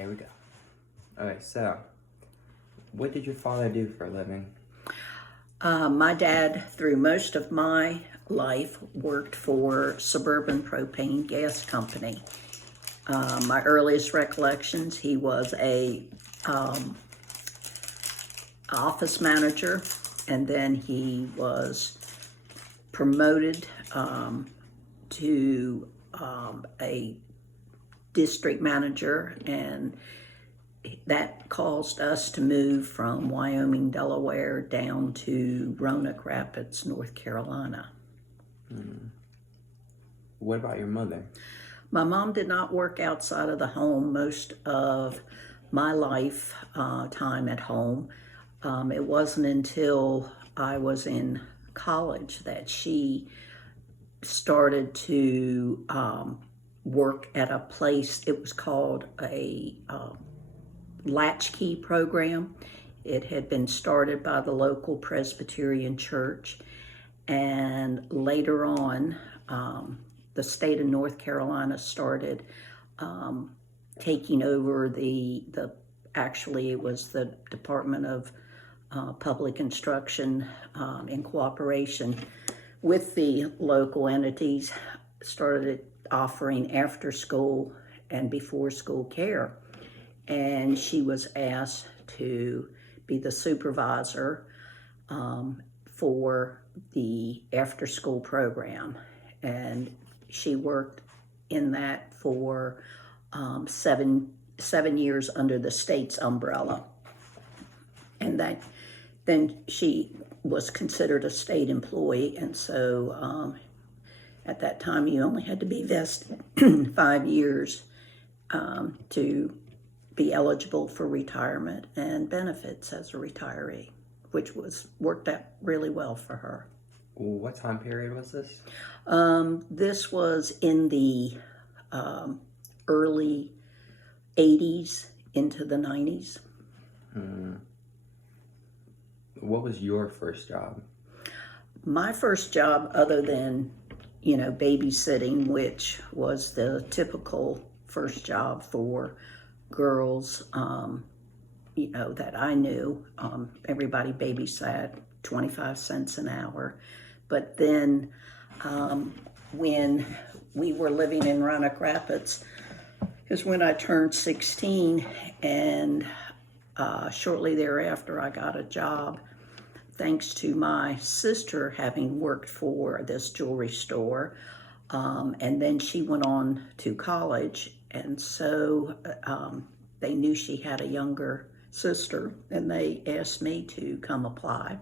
There we go. Okay, so what did your father do for a living? My dad, through most of my life, worked for Suburban Propane Gas Company. My earliest recollections, he was a office manager, and then he was promoted to a district manager, and that caused us to move from Wyoming, Delaware, down to Roanoke Rapids, North Carolina. What about your mother? My mom did not work outside of the home most of my life time at home. It wasn't until I was in college that she started to work at a place. It was called a latchkey program. It had been started by the local Presbyterian church, and later on the state of North Carolina started taking over actually it was the Department of Public Instruction in cooperation with the local entities, started offering after school and before school care. And she was asked to be the supervisor for the after school program. And she worked in that for 7 years under the state's umbrella. And then she was considered a state employee, and so at that time you only had to be vested 5 years to be eligible for retirement and benefits as a retiree, which worked out really well for her. What time period was this? This was in the early 80s into the 90s. What was your first job? My first job, other than, babysitting, which was the typical first job for girls, that I knew. Everybody babysat 25 cents an hour. But then when we were living in Roanoke Rapids is when I turned 16, and shortly thereafter I got a job, thanks to my sister having worked for this jewelry store. And then she went on to college, and so they knew she had a younger sister, and they asked me to come apply.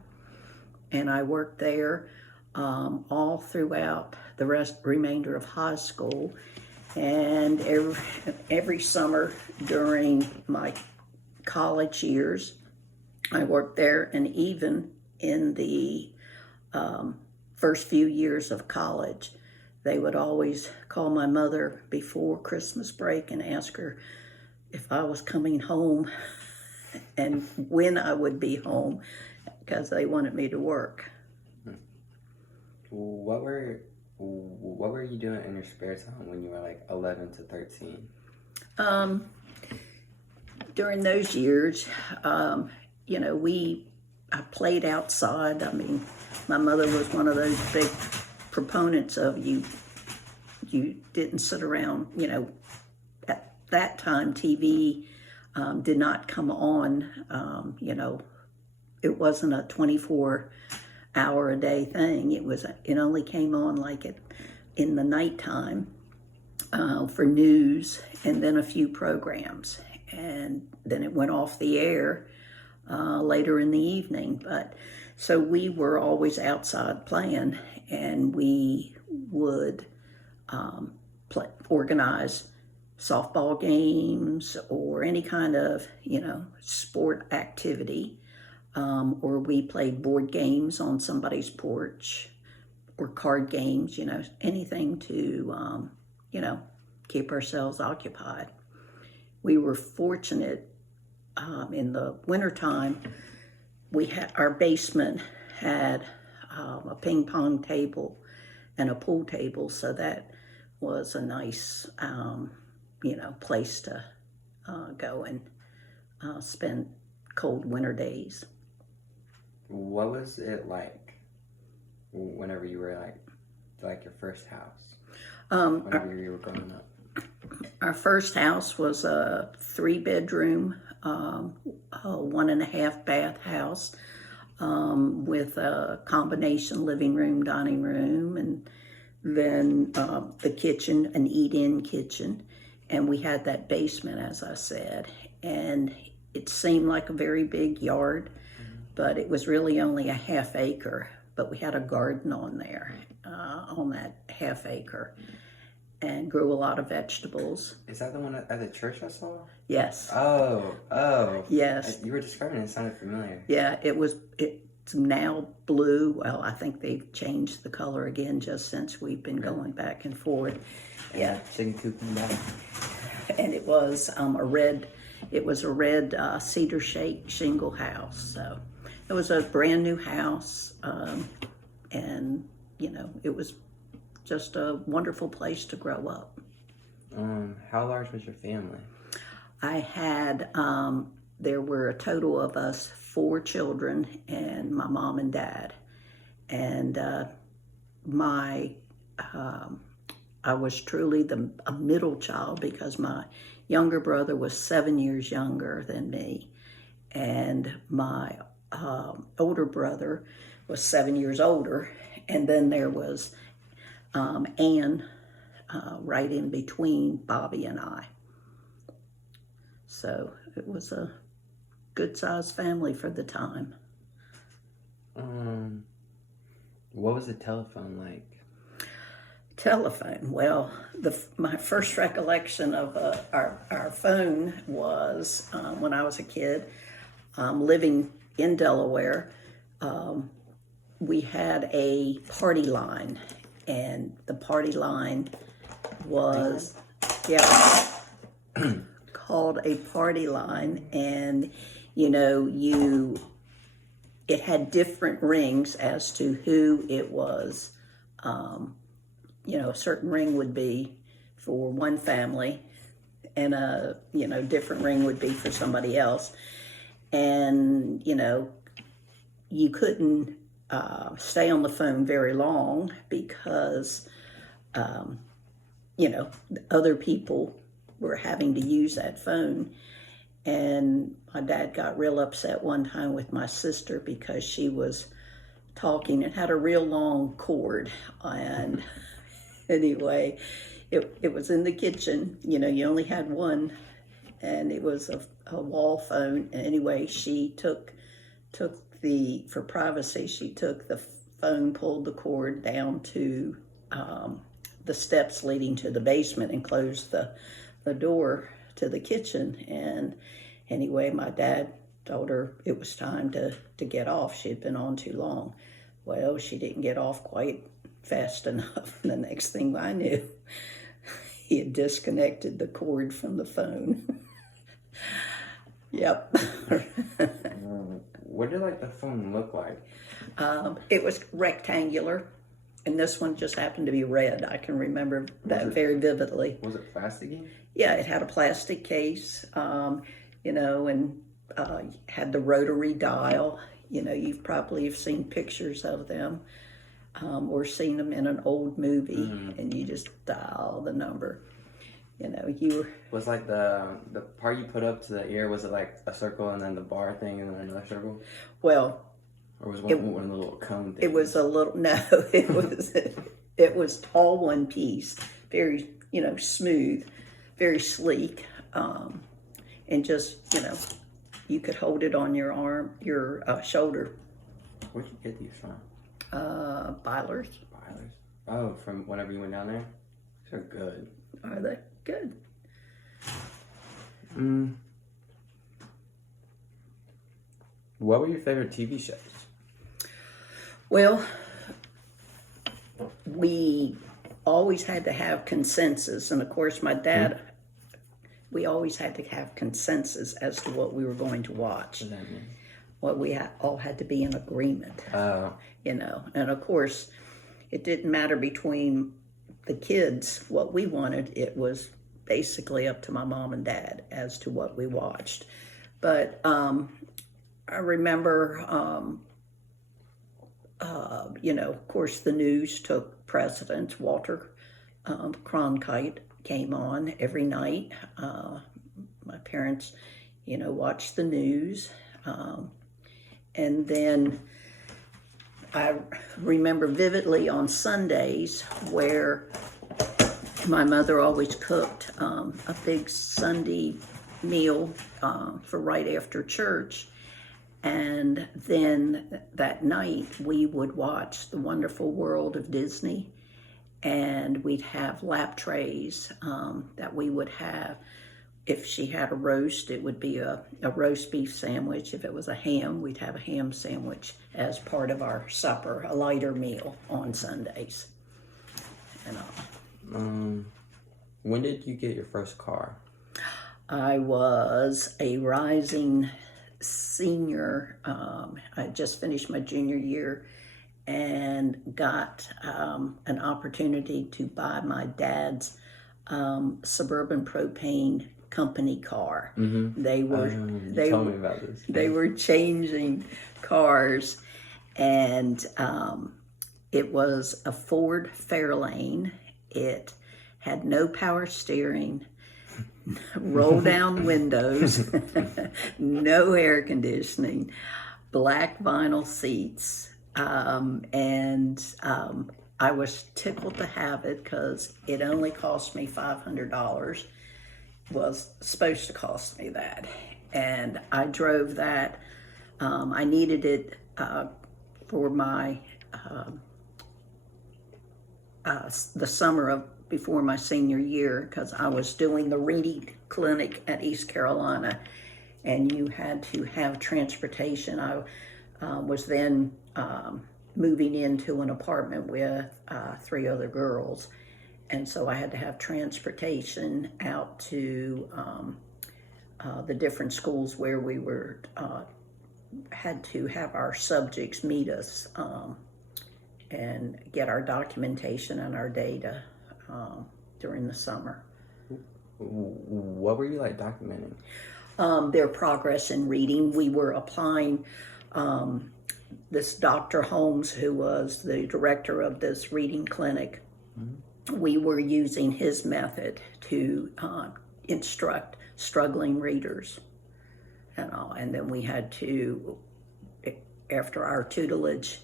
And I worked there all throughout the remainder of high school, and every summer during my college years I worked there, and even in the first few years of college, they would always call my mother before Christmas break and ask her if I was coming home and when I would be home, because they wanted me to work. What were you doing in your spare time when you were like 11 to 13? During those years, I played outside. I mean, my mother was one of those big proponents of you didn't sit around. At that time, TV did not come on. It wasn't a 24-hour-a-day thing. It only came on in the nighttime for news, and then a few programs, and then it went off the air later in the evening. But so we were always outside playing, and we would organize softball games or any kind of sport activity, or we played board games on somebody's porch, or card games, anything to keep ourselves occupied. We were fortunate in the wintertime. Our basement had a ping pong table and a pool table, so that was a nice place to go and spend cold winter days. What was it like whenever you were like your first house? Whenever you were growing up? Our first house was a 3-bedroom, a 1.5 bath house with a combination living room, dining room, and then the kitchen, an eat-in kitchen. And we had that basement, as I said. And it seemed like a very big yard, but it was really only a ½ acre. But we had a garden on there, on that ½ acre, and grew a lot of vegetables. Is that the one at the church I saw? Yes. Oh. Yes. You were describing it. It sounded familiar. Yeah, it's now blue. Well, I think they've changed the color again just since we've been going back and forth. Yeah. Chicken coop in the back. And it was a red cedar shake shingle house. So it was a brand new house, and it was just a wonderful place to grow up. How large was your family? I had there were a total of us 4 children and my mom and dad, and I was truly a middle child because my younger brother was 7 years younger than me, and my older brother was 7 years older, and then there was Ann right in between Bobby and I. So it was a good-sized family for the time. What was the telephone like? Telephone. Well, my first recollection of our phone was when I was a kid, living in Delaware. We had a party line, and the party line was, called a party line, and it had different rings as to who it was. A certain ring would be for one family, and a different ring would be for somebody else. And you couldn't stay on the phone very long because other people were having to use that phone. And my dad got real upset one time with my sister because she was talking and had a real long cord. And anyway, it was in the kitchen. You only had one, and it was a wall phone. And anyway, she took for privacy, she took the phone, pulled the cord down to the steps leading to the basement, and closed the door to the kitchen. And anyway, my dad told her it was time to get off. She had been on too long. Well, she didn't get off quite fast enough. And the next thing I knew, he had disconnected the cord from the phone. Yep. What did the phone look like? It was rectangular, and this one just happened to be red. I can remember that very vividly. Was it plasticky? Yeah, it had a plastic case, and had the rotary dial. You've probably seen pictures of them, or seen them in an old movie, and you just dial the number. Was the part you put up to the ear, was it like a circle and then the bar thing and then another circle? Well, or was one of the little cone things? It was a little, no, it was all one piece, very, smooth, very sleek, and just, you could hold it on your arm, your shoulder. Where'd you get these from? Bilers. Bilers. Oh, from whenever you went down there? These are good. Are they? Good. What were your favorite TV shows? Well, we always had to have consensus, and of course my dad, we always had to have consensus as to what we were going to watch. What does that mean? Well, we all had to be in agreement, and of course it didn't matter between the kids what we wanted. It was basically up to my mom and dad as to what we watched. But I remember, of course, the news took precedence. Walter Cronkite came on every night. My parents, watched the news. And then I remember vividly on Sundays where my mother always cooked a big Sunday meal for right after church. And then that night we would watch The Wonderful World of Disney, and we'd have lap trays that we would have. If she had a roast, it would be a roast beef sandwich. If it was a ham, we'd have a ham sandwich as part of our supper, a lighter meal on Sundays. When did you get your first car? I was a rising senior. I just finished my junior year and got an opportunity to buy my dad's Suburban Propane Company car. Mm-hmm. They were told me about this. They were changing cars, and it was a Ford Fairlane. It had no power steering, roll down windows, no air conditioning, black vinyl seats, and I was tickled to have it because it only cost me $500. Was supposed to cost me that, and I drove that. I needed it for my the summer before my senior year, because I was doing the reading clinic at East Carolina, and you had to have transportation. I was then moving into an apartment with 3 other girls. And so I had to have transportation out to the different schools where we were, had to have our subjects meet us and get our documentation and our data during the summer. What were you documenting? Their progress in reading. We were applying this Dr. Holmes, who was the director of this reading clinic. Mm-hmm. We were using his method to instruct struggling readers and all. And then we had to, after our tutelage,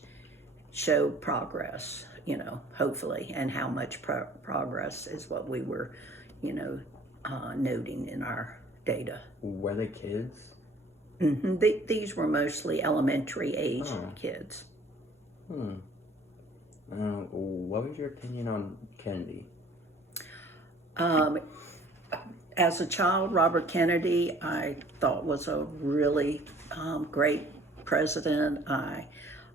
show progress, hopefully, and how much progress is what we were, noting in our data. Were they kids? Mm-hmm. These were mostly elementary age kids. What was your opinion on Kennedy? As a child, Robert Kennedy, I thought was a really great president. I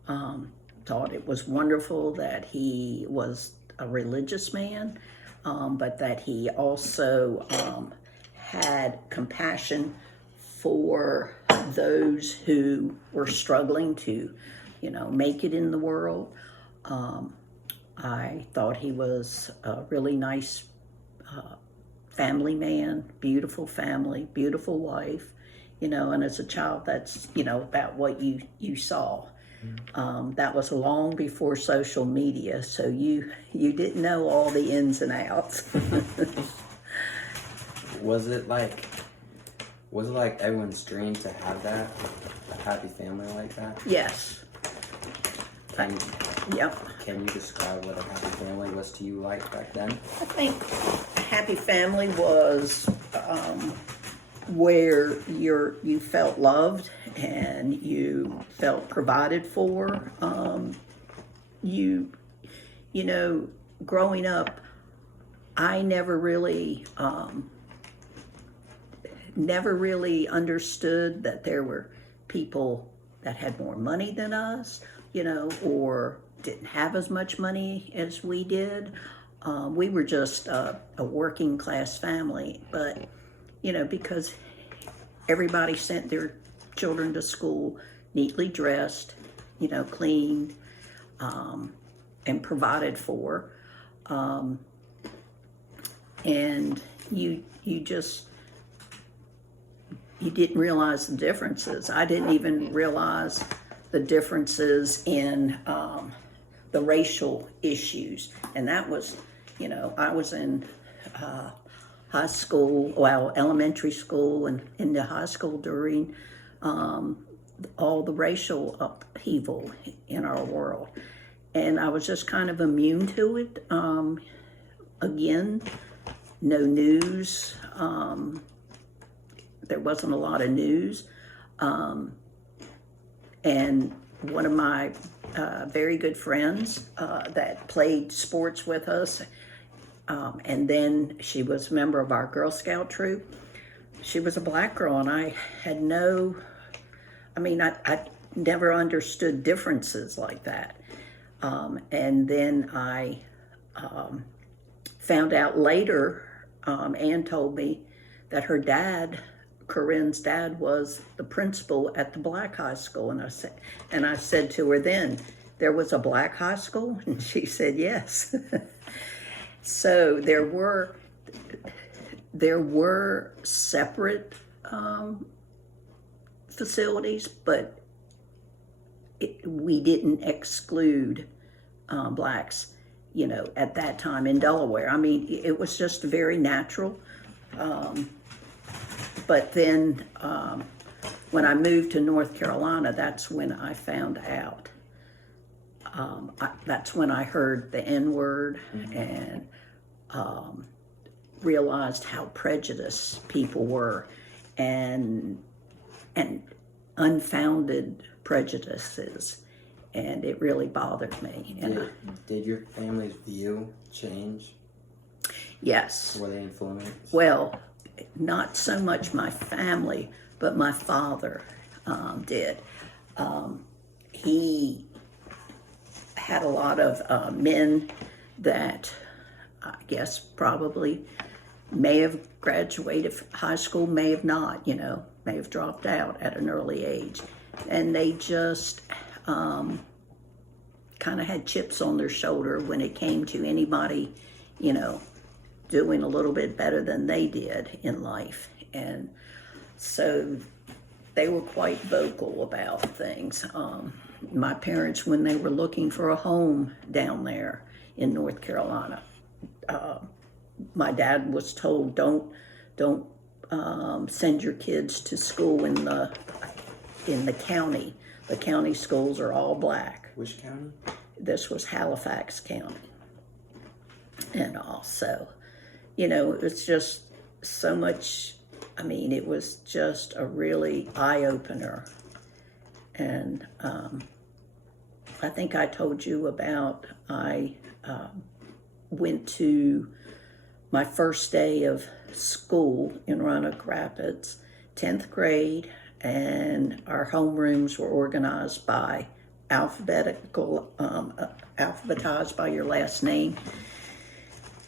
thought it was wonderful that he was a religious man, but that he also had compassion for those who were struggling to, make it in the world. I thought he was a really nice family man, beautiful family, beautiful wife, and as a child, that's, about what you saw. That was long before social media, so you didn't know all the ins and outs. Was it like everyone's dream to have that, a happy family like that? Yes. Yep. Can you describe what a happy family was to you like back then? I think a happy family was where you felt loved and you felt provided for. Growing up, I never really understood that there were people that had more money than us, or didn't have as much money as we did. We were just a working class family, but, because everybody sent their children to school neatly dressed, cleaned, and provided for. And, you just, you didn't realize the differences. I didn't even realize the differences in the racial issues. And that was, I was in high school, well, elementary school and into high school during all the racial upheaval in our world. And I was just kind of immune to it. Again, no news. There wasn't a lot of news. And one of my very good friends that played sports with us, and then she was a member of our Girl Scout troop. She was a black girl, and I had I never understood differences like that. And then I found out later, Ann told me that her dad, Corinne's dad, was the principal at the black high school. And I said to her then, there was a black high school? And she said yes. So there were separate facilities, but we didn't exclude blacks, at that time in Delaware. I mean, it was just very natural. But then when I moved to North Carolina, that's when I found out. That's when I heard the N-word and realized how prejudiced people were, and unfounded prejudices, and it really bothered me. Did your family's view change? Yes. Were they influenced? Well, not so much my family, but my father did. He had a lot of men that I guess probably may have graduated high school, may have not, may have dropped out at an early age. And they just kind of had chips on their shoulder when it came to anybody, doing a little bit better than they did in life. And so they were quite vocal about things. My parents, when they were looking for a home down there in North Carolina, my dad was told, don't send your kids to school in the county. The county schools are all black. Which county? This was Halifax County. And also, it was just so much. I mean, it was just a really eye-opener. And I think I told you about, I went to my first day of school in Roanoke Rapids, 10th grade, and our homerooms were organized by alphabetized by your last name.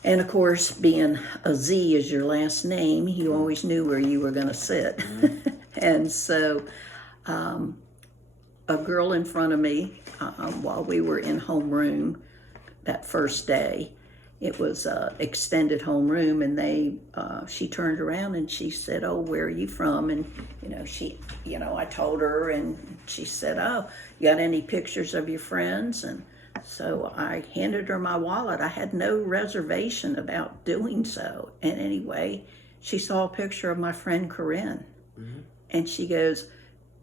And of course, being a Z is your last name, you always knew where you were going to sit. And so a girl in front of me, while we were in homeroom that first day, it was extended homeroom, and she turned around and she said, "Oh, where are you from?" And I told her, and she said, "Oh, you got any pictures of your friends?" And so I handed her my wallet. I had no reservation about doing so. And anyway, she saw a picture of my friend Corinne, and she goes,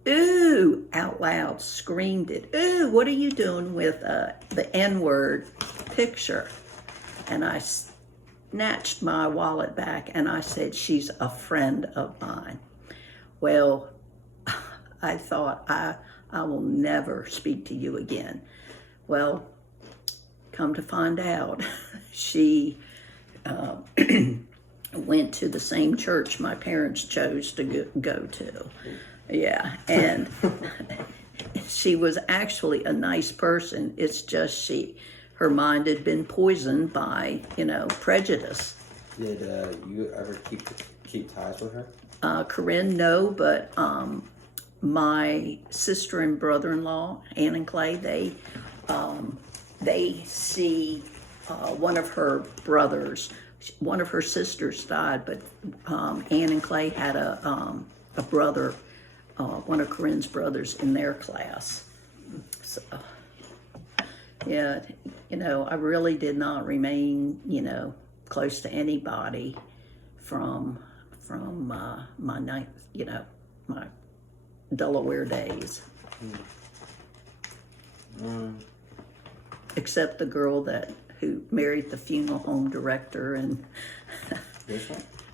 "Ooh," out loud, screamed it. "Ooh, what are you doing with the N-word picture?" And I snatched my wallet back and I said, "She's a friend of mine." Well, I thought, I will never speak to you again. Well, come to find out, she went to the same church my parents chose to go to. Yeah, and she was actually a nice person. It's just her mind had been poisoned by, prejudice. Did you ever keep ties with her? Corinne, no, but my sister and brother-in-law, Ann and Clay, they see one of her brothers one of her sisters died, but Ann and Clay had a brother, one of Corinne's brothers in their class. So, yeah, I really did not remain, close to anybody from my ninth, my Delaware days. Except the girl who married the funeral home director, and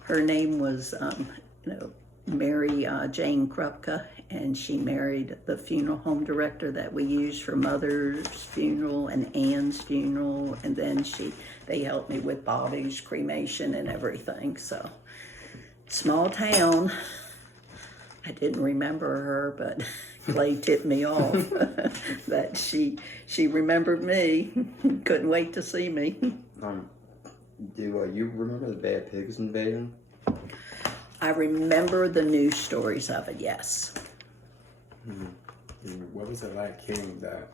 her name was, Mary Jane Krupka, and she married the funeral home director that we used for Mother's funeral and Ann's funeral, and then they helped me with Bobby's cremation and everything. So, small town. I didn't remember her, but Clay tipped me off that she remembered me. Couldn't wait to see me. Do you remember the Bay of Pigs invasion? I remember the news stories of it, yes. What was it like hearing that?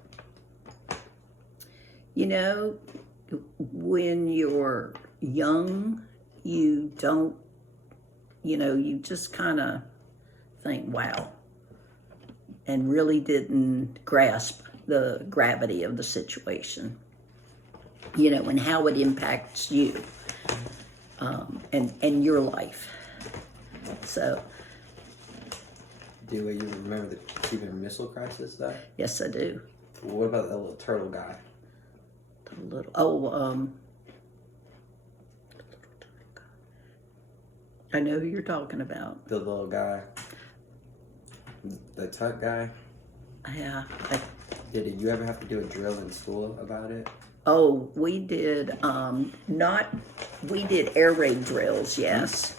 When you're young, you don't, you just kind of think, wow, and really didn't grasp the gravity of the situation, and how it impacts you and your life. So. Do you remember the Cuban Missile Crisis, though? Yes, I do. What about the little turtle guy? I know who you're talking about. The little guy. The tuck guy. Yeah. Did you ever have to do a drill in school about it? Oh, we did. We did air raid drills. Yes.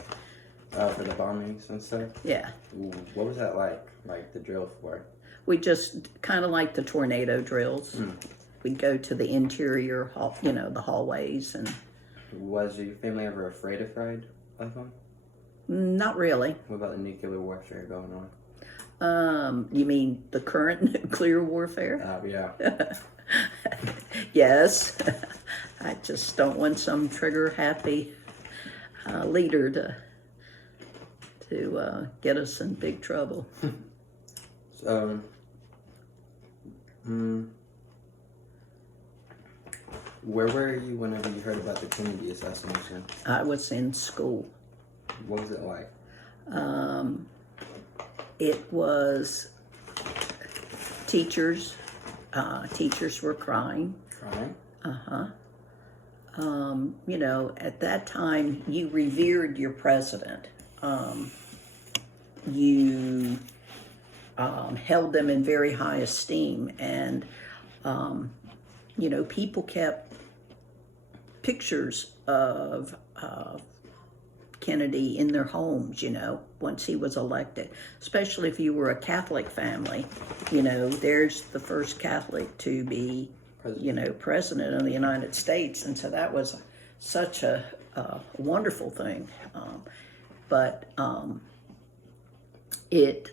For the bombings and stuff? Yeah. What was that like? Like the drill for? We just kind of like the tornado drills. We'd go to the interior, the hallways. And was your family ever afraid like them? Not really. What about the nuclear warfare going on? You mean the current nuclear warfare? Yeah. Yes. I just don't want some trigger-happy leader to get us in big trouble. Where were you whenever you heard about the Kennedy assassination? I was in school. What was it like? It was teachers. Teachers were crying. Crying? At that time, you revered your president. You held them in very high esteem, and people kept pictures of Kennedy in their homes, once he was elected, especially if you were a Catholic family. There's the first Catholic to be president of the United States, and so that was such a wonderful thing.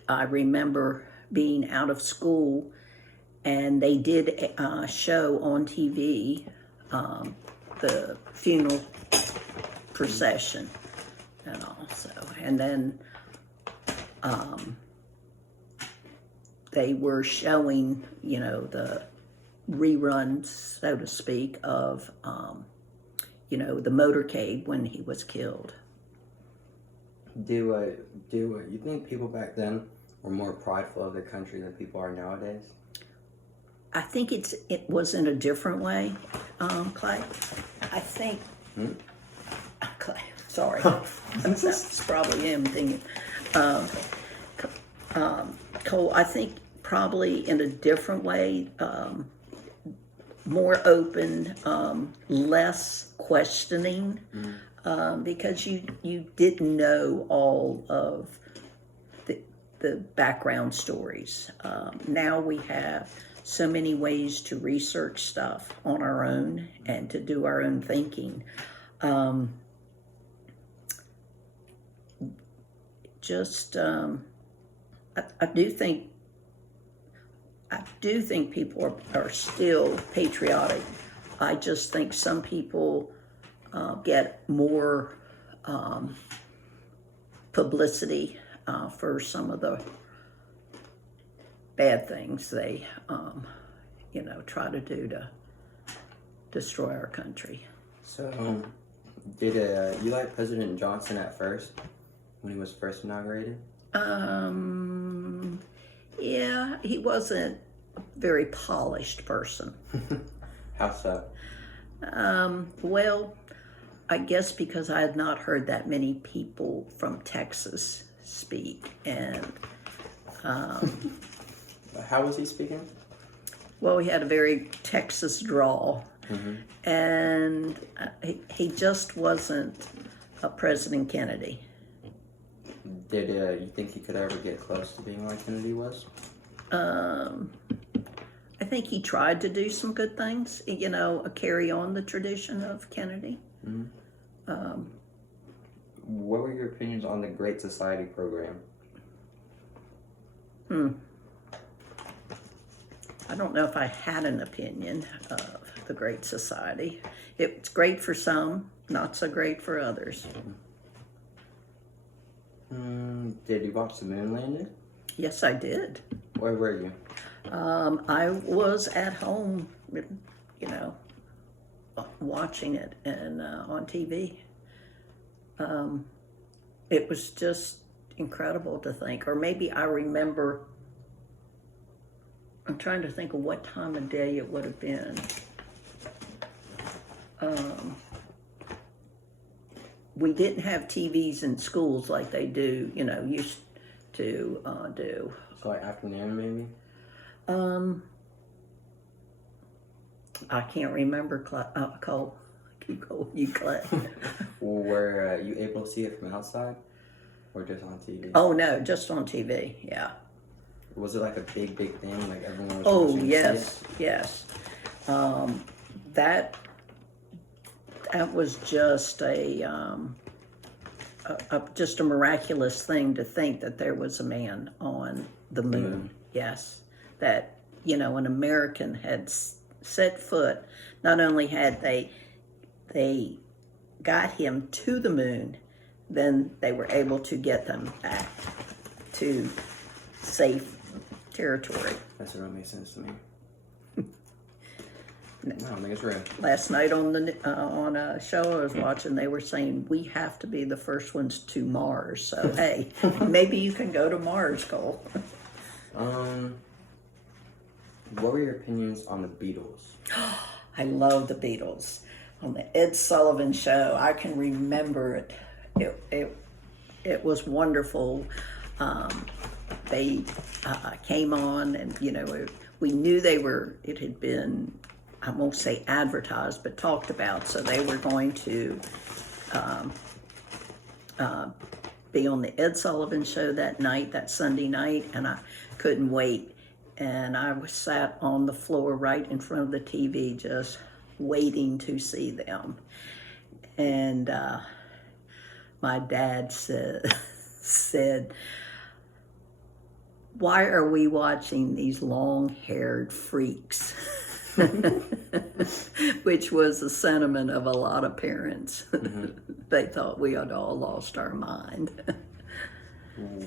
I remember being out of school, and they did a show on TV, the funeral procession, and also, and then they were showing, the reruns, so to speak, of, the motorcade when he was killed. Do you think people back then were more prideful of their country than people are nowadays? I think it was in a different way, Clay. I think, Clay, sorry, that's probably him thinking. Cole, I think probably in a different way, more open, less questioning, because you didn't know all of the background stories. Now we have so many ways to research stuff on our own and to do our own thinking. I do think people are still patriotic. I just think some people get more publicity for some of the bad things they, try to do to destroy our country. So, did you like President Johnson at first, when he was first inaugurated? Yeah, he wasn't a very polished person. How so? Well, I guess because I had not heard that many people from Texas speak, and How was he speaking? well, he had a very Texas drawl, and he just wasn't a President Kennedy. Did you think he could ever get close to being like Kennedy was? I think he tried to do some good things, carry on the tradition of Kennedy. What were your opinions on the Great Society program? I don't know if I had an opinion of the Great Society. It's great for some, not so great for others. Did you watch the moon landing? Yes, I did. Where were you? I was at home, watching it and on TV. It was just incredible to think, or maybe I remember. I'm trying to think of what time of day it would have been. We didn't have TVs in schools like they do, used to do. So like afternoon maybe? I can't remember, Cole. Keep going, you Clay. Were you able to see it from outside? Or just on TV? Oh, no, just on TV, yeah. Was it like a big thing? Like everyone was Oh, watching yes, yes. That was just just a miraculous thing to think that there was a man on the moon. Yes, that an American had set foot. Not only had they got him to the moon, then they were able to get them back to safe territory. That's what makes sense to me. No, I don't think it's real. Last night on a show I was watching, they were saying we have to be the first ones to Mars. So hey, maybe you can go to Mars, Cole. What were your opinions on the Beatles? I love the Beatles. On the Ed Sullivan Show, I can remember it. It was wonderful. They came on, and we knew it had been, I won't say advertised, but talked about. So they were going to be on the Ed Sullivan Show that Sunday night, and I couldn't wait. And I was sat on the floor right in front of the TV, just waiting to see them. And my dad said, why are we watching these long-haired freaks? Which was the sentiment of a lot of parents. They thought we had all lost our mind.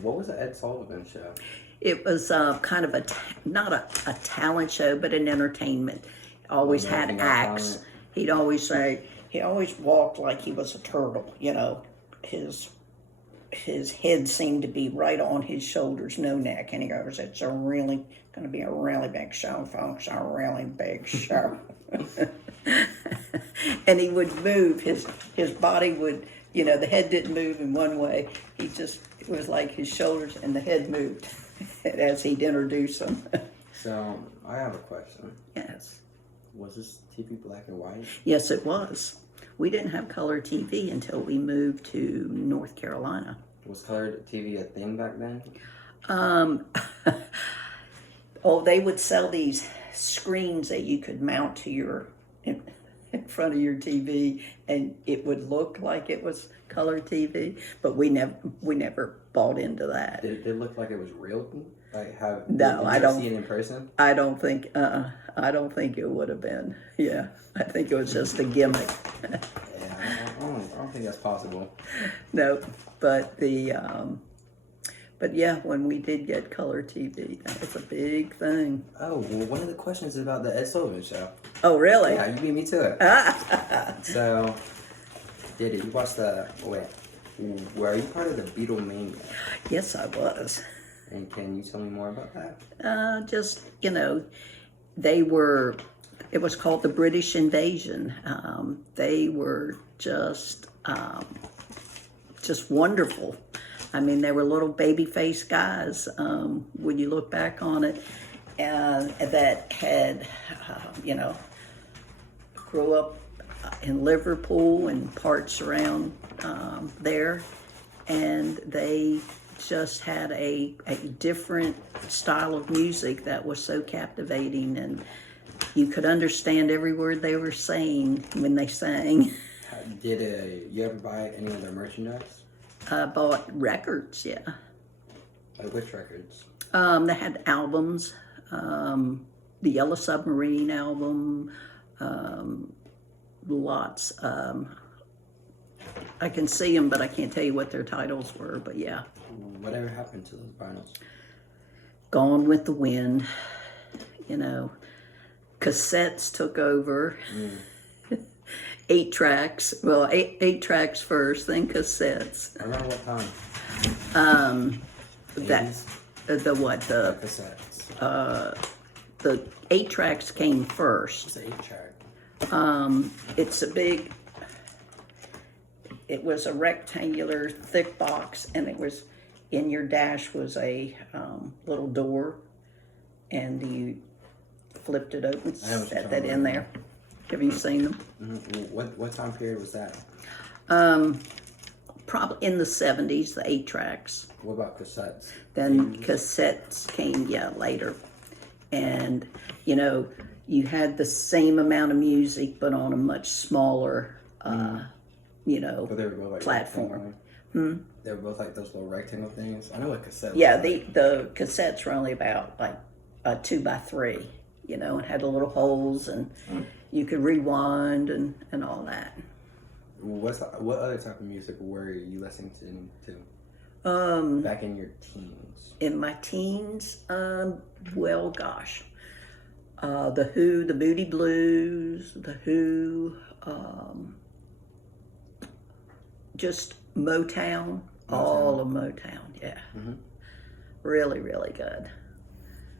What was the Ed Sullivan Show? It was kind of not a talent show, but an entertainment. Always had acts. He'd always say, he always walked like he was a turtle, His head seemed to be right on his shoulders, no neck. And he goes, it's going to be a really big show, folks, a really big show. And he would move, his body would, the head didn't move in one way. It was like his shoulders and the head moved as he'd introduce them. So, I have a question. Yes. Was this TV black and white? Yes, it was. We didn't have color TV until we moved to North Carolina. Was color TV a thing back then? They would sell these screens that you could mount to in front of your TV, and it would look like it was color TV, but we never bought into that. Did it look like it was real? No, I don't see it in person. I don't think it would have been. Yeah, I think it was just a gimmick. Yeah, don't think that's possible. No, but but yeah, when we did get color TV, that was a big thing. Oh, well, one of the questions is about the Ed Sullivan Show. Oh, really? Yeah, you beat me to it. So, did it? You watched the, wait, were you part of the Beatlemania? Yes, I was. And can you tell me more about that? Just, it was called the British Invasion. They were just wonderful. I mean, they were little baby-faced guys, when you look back on it, that had, grew up in Liverpool and parts around there, and they just had a different style of music that was so captivating, and you could understand every word they were saying when they sang. Did you ever buy any of their merchandise? I bought records, yeah. Like which records? They had albums, the Yellow Submarine album, lots. I can see them, but I can't tell you what their titles were, but yeah. Whatever happened to those vinyls? Gone with the wind, Cassettes took over. 8 tracks. Well, eight tracks first, then cassettes. Around what time? The what? The cassettes. The 8 tracks came first. What's the 8-track? It's a big. It was a rectangular, thick box, and it was in your dash was a little door, and you flipped it open, set that in there. Have you seen them? Mm-hmm. What time period was that? Probably in the 70s, the 8 tracks. What about cassettes? Then cassettes came, later. And, you had the same amount of music, but on a much smaller, But they were both like platform. They were both like those little rectangle things. I know what cassettes. Yeah, the cassettes were only about like a 2x3, and had the little holes, and you could rewind and all that. What other type of music were you listening to? Back in your teens. In my teens, well, gosh, the Who, the Moody Blues, the Who, just Motown, all of Motown, yeah. Mm-hmm. Really, really good.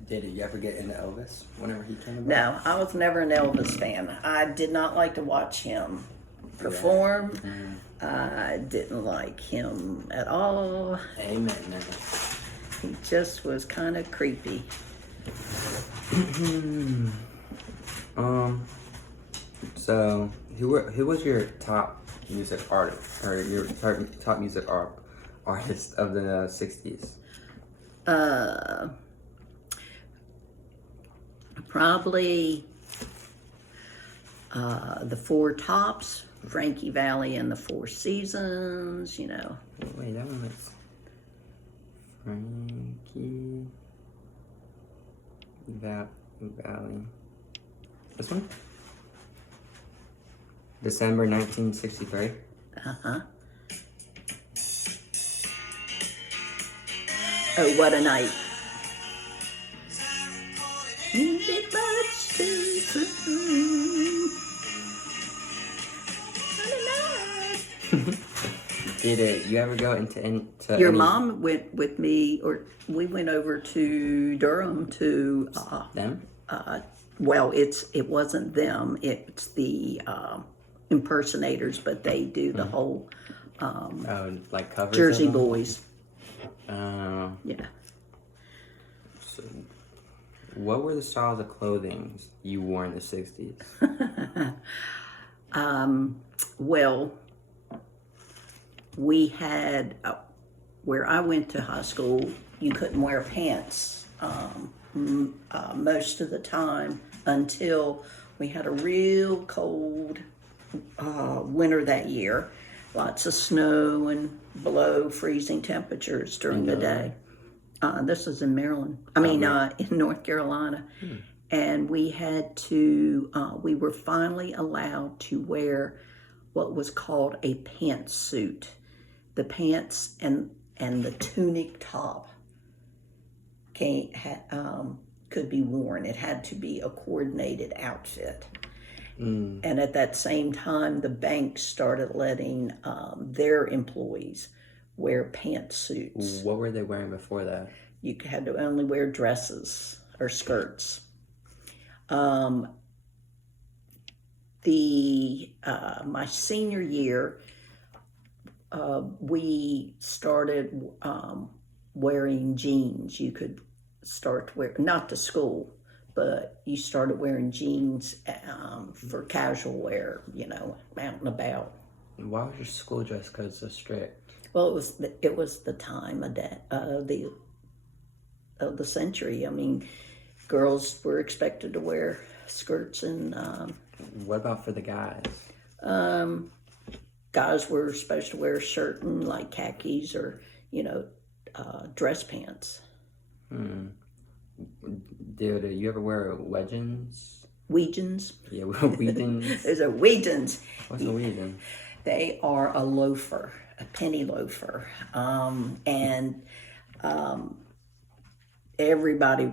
Did you ever get into Elvis whenever he came about? No, I was never an Elvis fan. I did not like to watch him perform. Yeah. Mm-hmm. I didn't like him at all. Amen. He just was kind of creepy. So who was your top music artist, or your top music artist of the 60s? Probably the Four Tops, Frankie Valli and the Four Seasons, Wait, that one is Frankie Valli. This one? December 1963. Uh-huh. Oh, what a night. Did you ever go into Your mom went with me, or we went over to Durham to them? Well, it wasn't them. It's the impersonators, but they do the whole like covers Jersey Boys. Yeah. So, what were the styles of clothing you wore in the 60s? Well, we had, where I went to high school, you couldn't wear pants most of the time until we had a real cold winter that year. Lots of snow and below freezing temperatures during the day. This was in Maryland. In North Carolina. And we had to, we were finally allowed to wear what was called a pantsuit. The pants and the tunic top could be worn. It had to be a coordinated outfit. And at that same time, the bank started letting their employees wear pantsuits. What were they wearing before that? You had to only wear dresses or skirts. My senior year, we started wearing jeans. You could start to wear, not to school, but you started wearing jeans for casual wear, out and about. Why was your school dress code so strict? Well, it was the time of the century. I mean, girls were expected to wear skirts and. What about for the guys? Guys were supposed to wear a shirt and like khakis or dress pants. Did you ever wear wedgins? Weegens. Yeah, weedins. There's a Weegens. What's a weedin? They are a loafer, a penny loafer, and everybody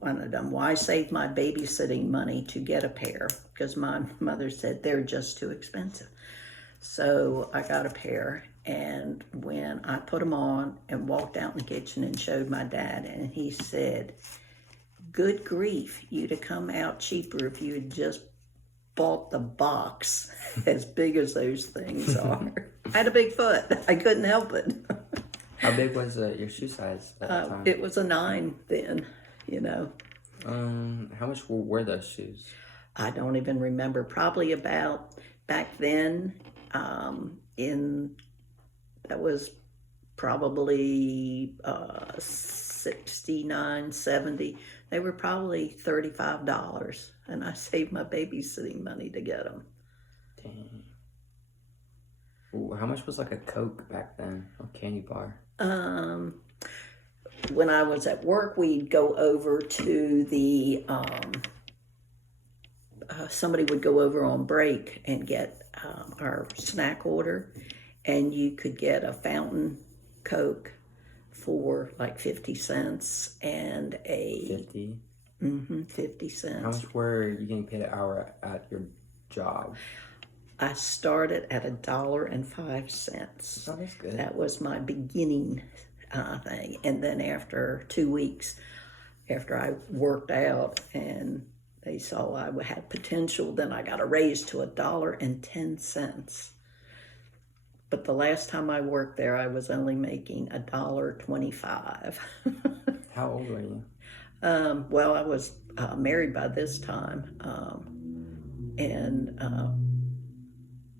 wanted them. Well, I saved my babysitting money to get a pair because my mother said they're just too expensive. So I got a pair, and when I put them on and walked out in the kitchen and showed my dad, and he said, "Good grief, you'd have come out cheaper if you had just bought the box as big as those things are." I had a big foot. I couldn't help it. How big was your shoe size at the time? It was a 9 then, How much were those shoes? I don't even remember. Probably about, back then, that was probably 69, 70. They were probably $35, and I saved my babysitting money to get them. Dang. Ooh, how much was like a Coke back then, a candy bar? When I was at work, we'd go over to the, somebody would go over on break and get our snack order, and you could get a fountain Coke for like 50 cents and a 50? 50 cents. How much were you getting paid an hour at your job? I started at $1.05. Oh, that's good. That was my beginning thing. And then after 2 weeks, after I worked out and they saw I had potential, then I got a raise to $1.10. But the last time I worked there, I was only making $1.25. How old were you? Well, I was married by this time.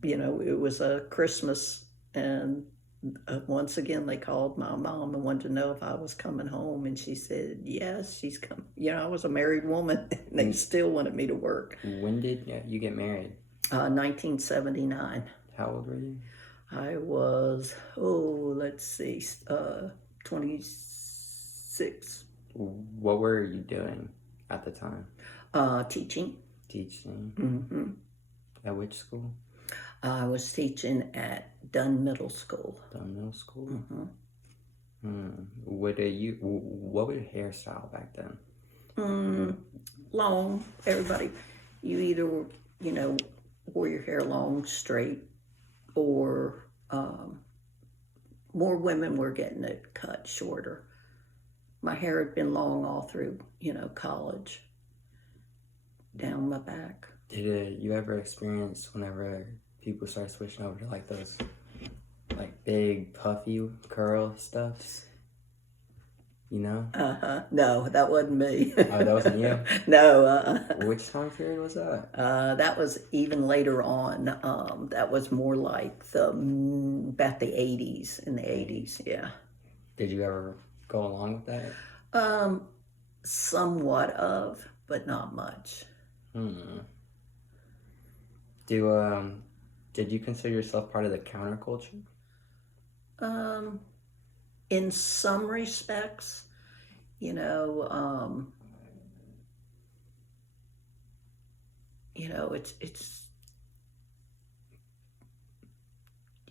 It was a Christmas, and once again they called my mom and wanted to know if I was coming home, and she said yes, she's coming. I was a married woman, and they still wanted me to work. When did you get married? 1979. How old were you? I was 26. What were you doing at the time? Teaching. Teaching. Mm-hmm. At which school? I was teaching at Dunn Middle School. Dunn Middle School. Mm-hmm. What was your hairstyle back then? Long. Everybody, you either wore your hair long, straight, or more women were getting it cut shorter. My hair had been long all through, college, down my back. Did you ever experience whenever people start switching over to like those like big puffy curl stuffs? No, that wasn't me. Oh, that wasn't you? No. Which time period was that? That was even later on. That was more like about the 80s, in the 80s, yeah. Did you ever go along with that? Somewhat of, but not much. Did you consider yourself part of the counterculture? In some respects, it's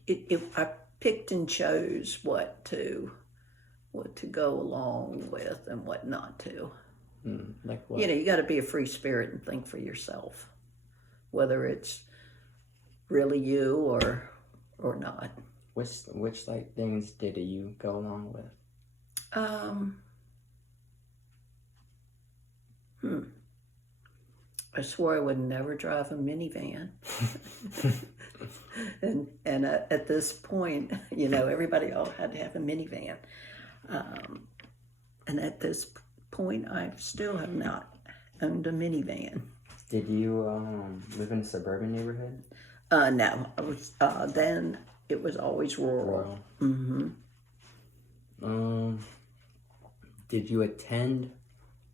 I picked and chose what to go along with and what not to. Like what? You got to be a free spirit and think for yourself, whether it's really you or not. Which like things did you go along with? I swore I would never drive a minivan. and at this point, everybody all had to have a minivan. And at this point, I still have not owned a minivan. Did you live in a suburban neighborhood? No, I was. Then it was always rural. Did you attend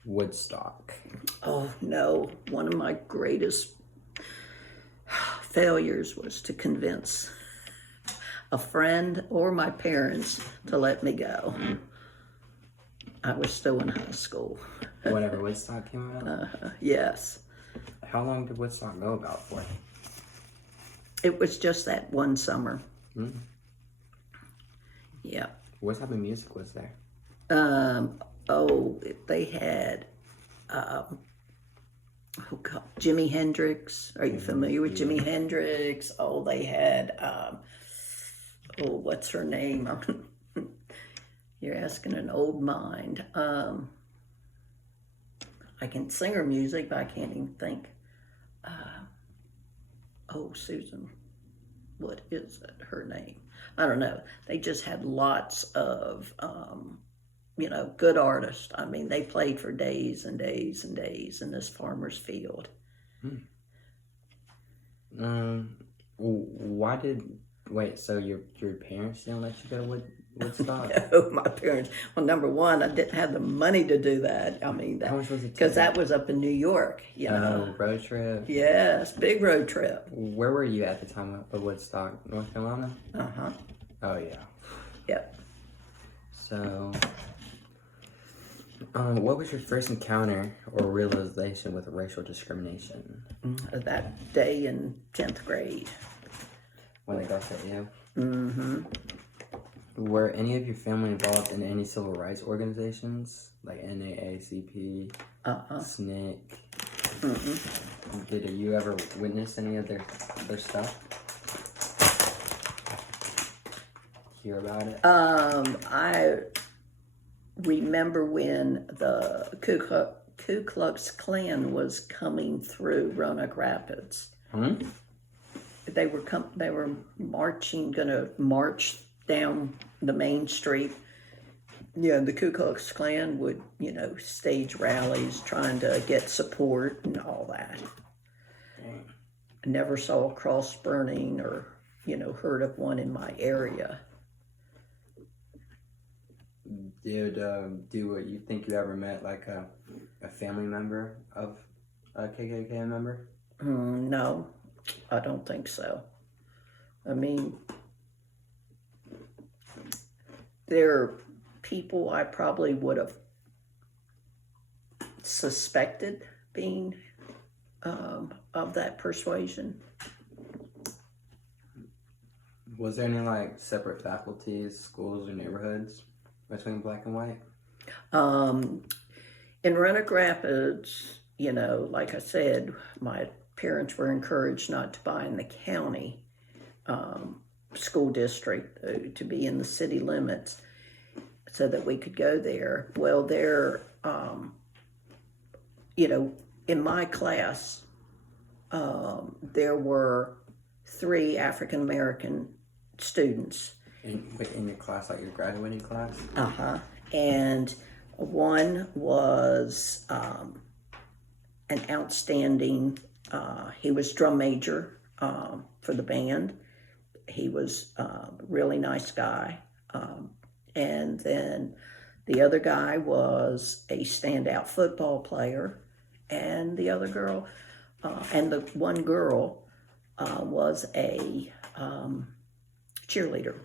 Woodstock? Oh no! One of my greatest failures was to convince a friend or my parents to let me go. I was still in high school. Whenever Woodstock came out? Yes. How long did Woodstock go about for? It was just that one summer. Yeah. What type of music was there? They had, Jimi Hendrix. Are you familiar with Jimi Hendrix? Oh, they had, what's her name? You're asking an old mind. I can sing her music, but I can't even think. Susan, what is it, her name? I don't know. They just had lots of, good artists. I mean, they played for days and days and days in this farmer's field. So your parents didn't let you go to Woodstock? No, my parents. Well, number one, I didn't have the money to do that. I mean, how much was it? Because that was up in New York. Road trip. Yes, big road trip. Where were you at the time of Woodstock? North Carolina. Oh yeah. Yep. So, what was your first encounter or realization with racial discrimination? That day in 10th grade. When they got at you? Were any of your family involved in any civil rights organizations? Like NAACP, SNCC? Did you ever witness any of their stuff? Hear about it? I remember when the Ku Klux Klan was coming through Roanoke Rapids. They were gonna march down the main street. Yeah, the Ku Klux Klan would, stage rallies trying to get support and all that. I never saw a cross burning or, heard of one in my area. Did you think you ever met like a family member of a KKK member? No, I don't think so. I mean, there are people I probably would have suspected being of that persuasion. Was there any like separate faculties, schools, or neighborhoods between black and white? In Roanoke Rapids, like I said, my parents were encouraged not to buy in the county school district, to be in the city limits so that we could go there. Well, there, in my class, there were 3 African American students. In your class, like your graduating class? And one was an outstanding, he was drum major for the band. He was a really nice guy. And then the other guy was a standout football player. And the other girl, and the one girl was a cheerleader.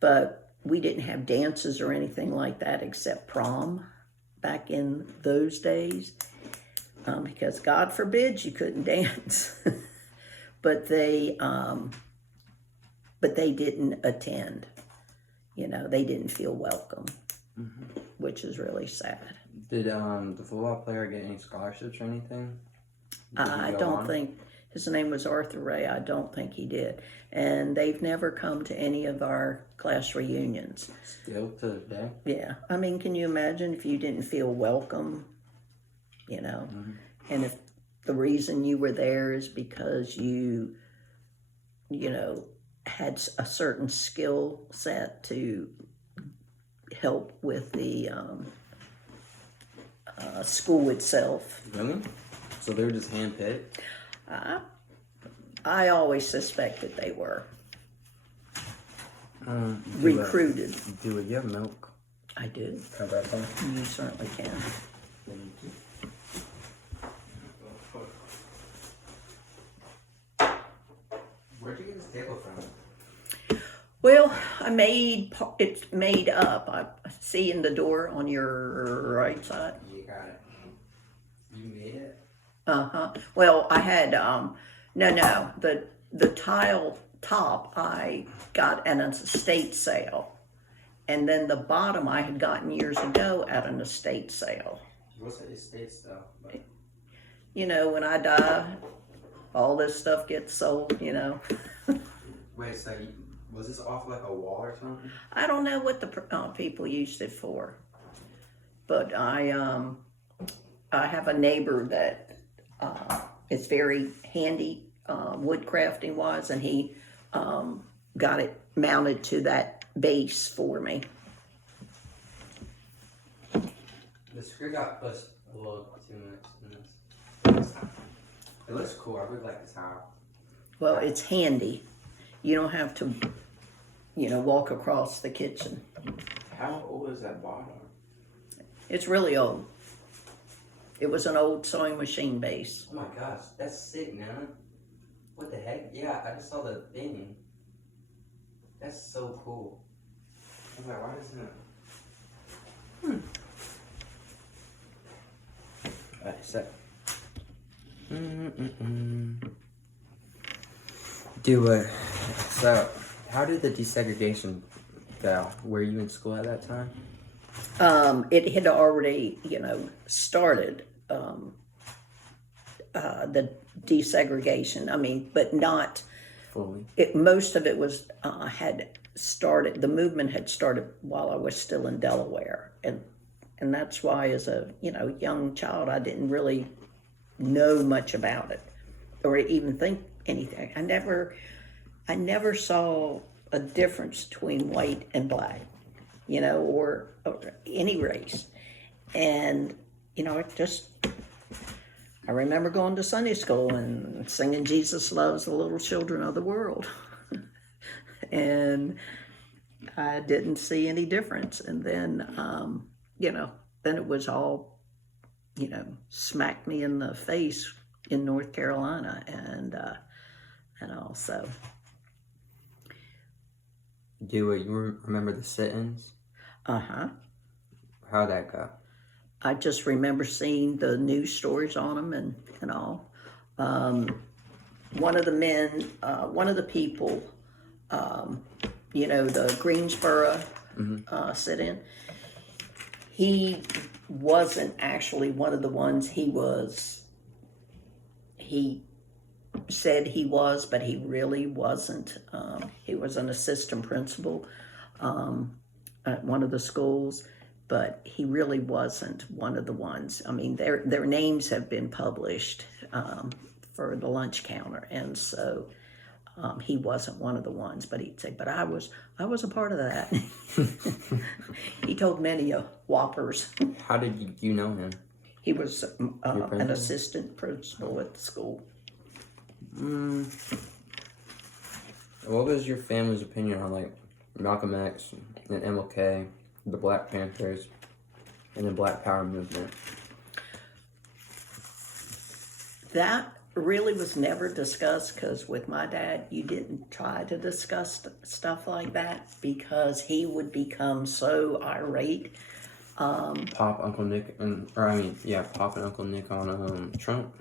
But we didn't have dances or anything like that except prom back in those days, because God forbid you couldn't dance. But they but they didn't attend. You know, they didn't feel welcome, which is really sad. Did the football player get any scholarships or anything? I don't think, his name was Arthur Ray, I don't think he did. And they've never come to any of our class reunions. Still to this day? Yeah. I mean, can you imagine if you didn't feel welcome, you know? And if the reason you were there is because you know, had a certain skill set to help with the school itself. Really? So they were just handpicked? I always suspected they were recruited. Do you have milk? I do. Have that thing? You certainly can. Where'd you get this table from? Well, it's made up. I see in the door on your right side. You got it. You made it? Well, I had the tile top I got at an estate sale, and then the bottom I had gotten years ago at an estate sale. What's an estate sale? You know, when I die, all this stuff gets sold. You know. Wait, so was this off like a wall or something? I don't know what the people used it for, but I have a neighbor that is very handy woodcrafting wise, and he got it mounted to that base for me. The screw got pushed a little too much in this. It looks cool. I really like this house. Well, it's handy. You don't have to, you know, walk across the kitchen. How old is that bottom? It's really old. It was an old sewing machine base. Oh my gosh, that's sick, man. What the heck? Yeah, I just saw the thing. That's so cool. I was like, why doesn't it? Alright, so. So, how did the desegregation go? Were you in school at that time? It had already, you know, started the desegregation. I mean, but not Fully. Most of it was had started. The movement had started while I was still in Delaware, and that's why, as a young child, I didn't really know much about it or even think anything. I never saw a difference between white and black, or any race. And, I remember going to Sunday school and singing Jesus Loves the Little Children of the World. And I didn't see any difference. And then, then it was all, smacked me in the face in North Carolina and also. Do you remember the sit-ins? Uh-huh. How'd that go? I just remember seeing the news stories on them and all. One of the men, one of the people, the Greensboro sit-in, he wasn't actually one of the ones. He said he was, but he really wasn't. He was an assistant principal at one of the schools, but he really wasn't one of the ones. I mean, their names have been published for the lunch counter, and so he wasn't one of the ones. But he'd say, "But I was a part of that." He told many whoppers. How did you know him? He was an assistant principal at the school. What was your family's opinion on Malcolm X and MLK, the Black Panthers, and the Black Power movement? That really was never discussed, because with my dad, you didn't try to discuss stuff like that because he would become so irate. Pop Uncle Nick Pop and Uncle Nick on Trump,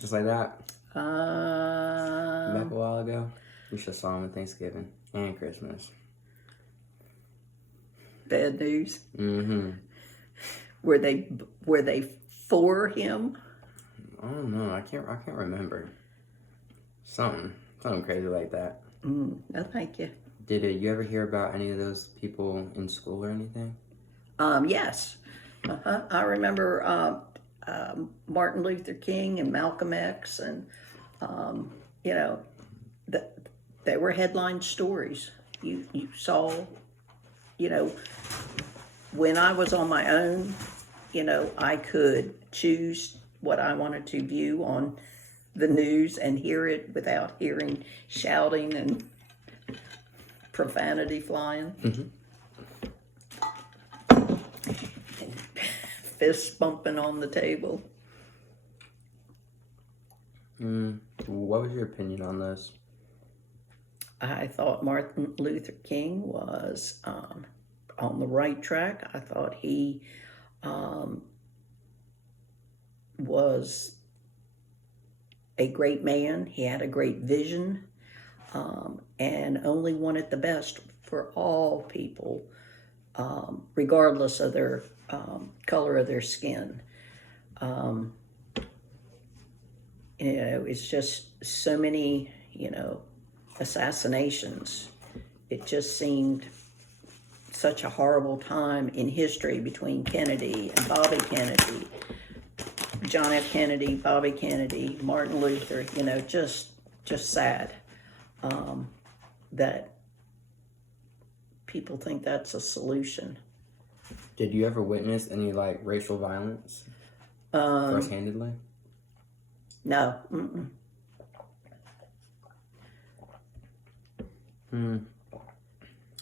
just like that. Back a while ago. You should have saw him at Thanksgiving and Christmas. Bad news. Mm-hmm. Were they for him? I don't know. I can't remember. Something crazy like that. No, thank you. Did you ever hear about any of those people in school or anything? Yes. I remember Martin Luther King and Malcolm X, and you know, they were headline stories. You saw, you know, when I was on my own, you know, I could choose what I wanted to view on the news and hear it without hearing shouting and profanity flying. Mm-hmm. Fists bumping on the table. What was your opinion on this? I thought Martin Luther King was on the right track. I thought he was a great man. He had a great vision, and only wanted the best for all people, regardless of their color of their skin. You know, it's just so many, you know, assassinations. It just seemed such a horrible time in history between Kennedy and Bobby Kennedy, John F. Kennedy, Bobby Kennedy, Martin Luther, you know, just sad that people think that's a solution. Did you ever witness any like racial violence first-handedly? No.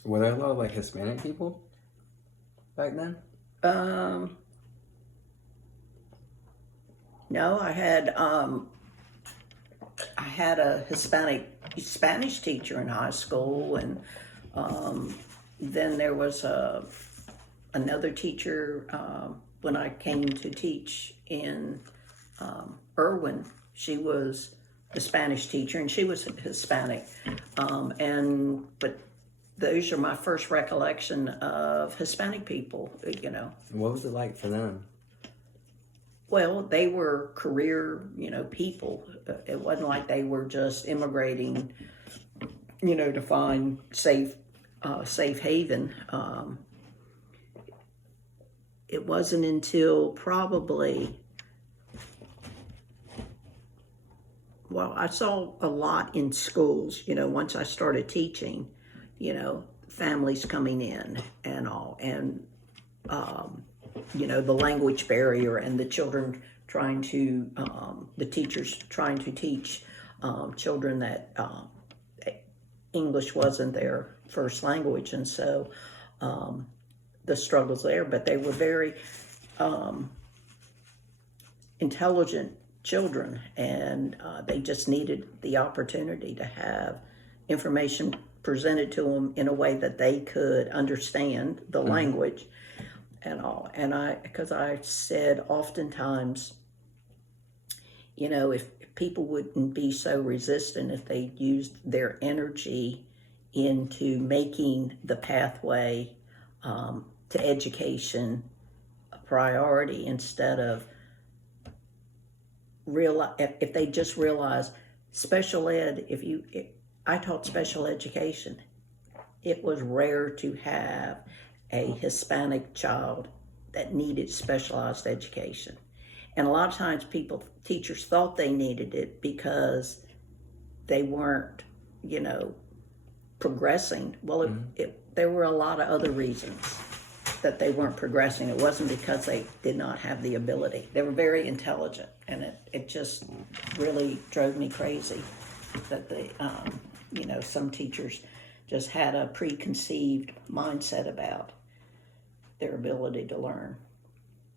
Were there a lot of like Hispanic people back then? No, I had a Hispanic Spanish teacher in high school, and then there was another teacher when I came to teach in Irwin. She was a Spanish teacher, and she was Hispanic, but those are my first recollection of Hispanic people, you know. What was it like for them? Well, they were career, you know, people. It wasn't like they were just immigrating, you know, to find safe haven. It wasn't until probably, well, I saw a lot in schools, you know, once I started teaching, you know, families coming in and all, and you know, the language barrier and the children trying to, the teachers trying to teach children that English wasn't their first language, and so the struggles there. But they were very intelligent children, and they just needed the opportunity to have information presented to them in a way that they could understand the language and all. And because I said oftentimes, you know, if people wouldn't be so resistant if they used their energy into making the pathway to education a priority, instead of if they just realize special ed, I taught special education. It was rare to have a Hispanic child that needed specialized education. And a lot of times teachers thought they needed it because they weren't, you know, progressing. Well, there were a lot of other reasons that they weren't progressing. It wasn't because they did not have the ability. They were very intelligent, and it just really drove me crazy that you know, some teachers just had a preconceived mindset about their ability to learn.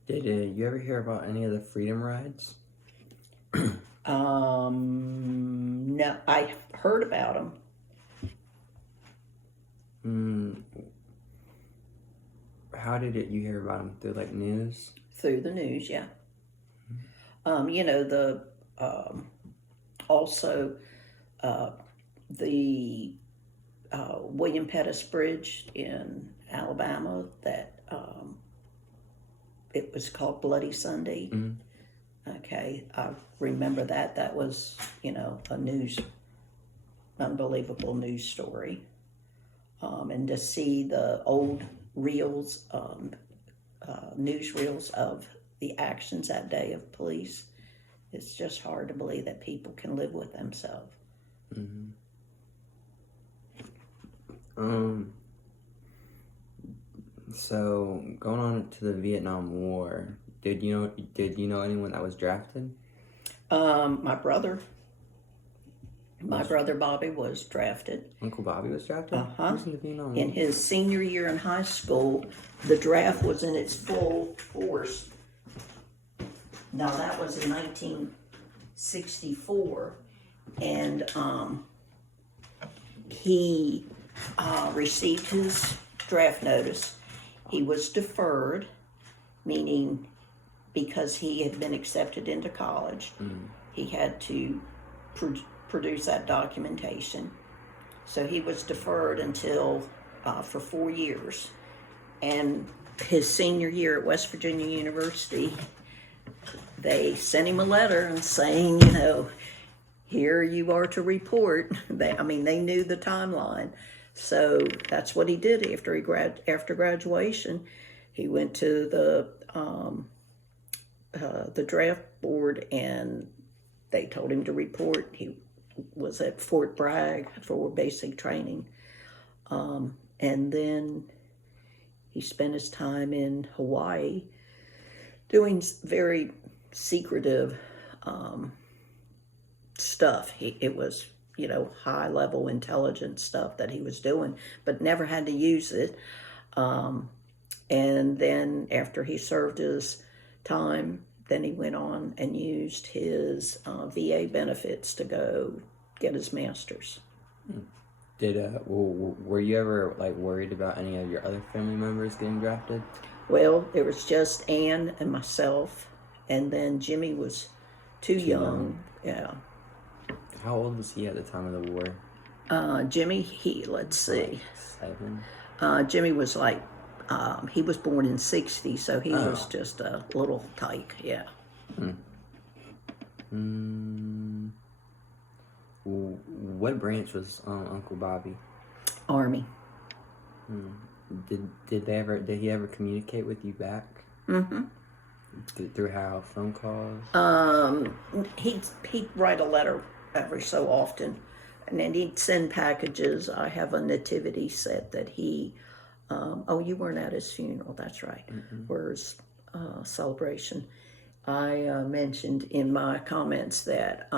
Did you ever hear about any of the freedom rides? No, I heard about them. How did you hear about them? Through like news? Through the news, yeah. You know, also the William Pettis Bridge in Alabama that it was called Bloody Sunday. Okay, I remember that. That was, unbelievable news story. And to see the old reels, newsreels of the actions that day of police, it's just hard to believe that people can live with themselves. So going on to the Vietnam War, did you know anyone that was drafted? My brother Bobby was drafted. Uncle Bobby was drafted? He was in the Vietnam War. In his senior year in high school, the draft was in its full force. Now that was in 1964, and he received his draft notice. He was deferred, meaning because he had been accepted into college, he had to produce that documentation. So he was deferred until for 4 years. And his senior year at West Virginia University, they sent him a letter and saying, here you are to report. They knew the timeline. So that's what he did after graduation. He went to the draft board, and they told him to report. He was at Fort Bragg for basic training, and then he spent his time in Hawaii doing very secretive stuff. It was high level intelligence stuff that he was doing, but never had to use it. And then after he served his time, then he went on and used his VA benefits to go get his master's. Were you ever worried about any of your other family members getting drafted? Well, there was just Ann and myself, and then Jimmy was too young. Yeah. How old was he at the time of the war? Jimmy, let's see. 7? Jimmy was he was born in 60, so he was just a little tyke, yeah. What branch was Uncle Bobby? Army. Did he ever communicate with you back? Through how? Phone calls? He'd write a letter every so often, and then he'd send packages. I have a nativity set that he you weren't at his funeral, that's right, or his celebration. I mentioned in my comments that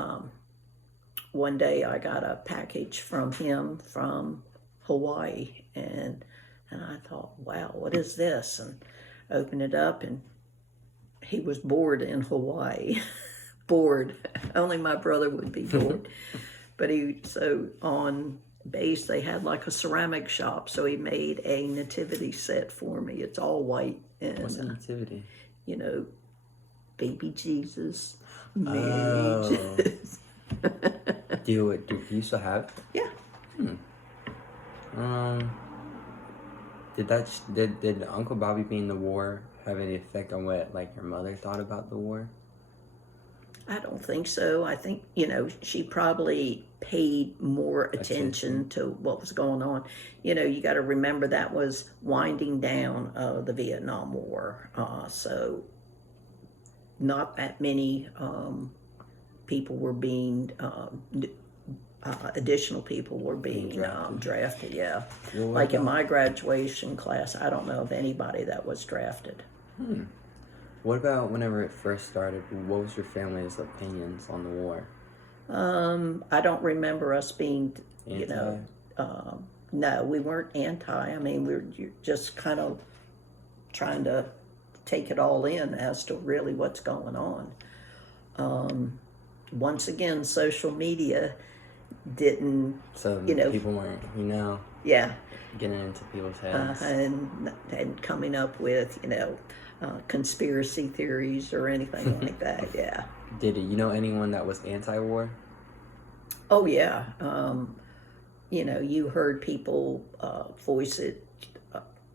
one day I got a package from him from Hawaii, and I thought, wow, what is this? And opened it up, and he was bored in Hawaii. Bored. Only my brother would be bored. But on base, they had a ceramic shop, so he made a nativity set for me. It's all white. And, what's a nativity? Baby Jesus. Jesus. Do you still have it? Yeah. Did Uncle Bobby being in the war have any effect on what your mother thought about the war? I don't think so. I think, she probably paid more attention to what was going on. You got to remember that was winding down the Vietnam War. So not that many people were being, additional people were being drafted, yeah. Well, in my graduation class, I don't know of anybody that was drafted. What about whenever it first started? What was your family's opinions on the war? I don't remember us being, Anti? No, we weren't anti. We were just kind of trying to take it all in as to really what's going on. Once again, social media didn't, so people weren't, yeah, getting into people's heads. And coming up with, conspiracy theories or anything like that, yeah. Did you know anyone that was anti-war? Oh, yeah. you heard people voice it.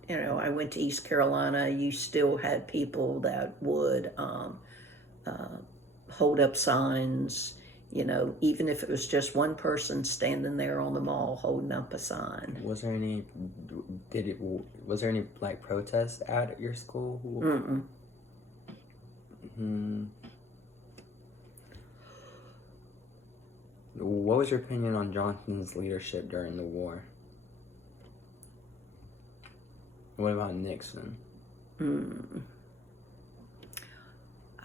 I went to East Carolina. You still had people that would hold up signs. Even if it was just one person standing there on the mall holding up a sign. Was there any like protests at your school? Mm-mm. What was your opinion on Johnson's leadership during the war? What about Nixon?